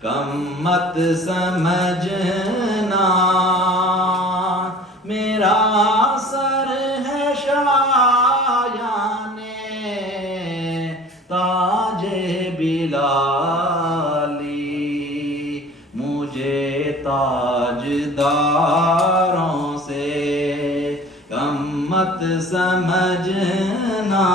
کم مت سمجھنا میرا سر ہے شایان تاج بلالی، مجھے تاجداروں سے کم مت سمجھنا۔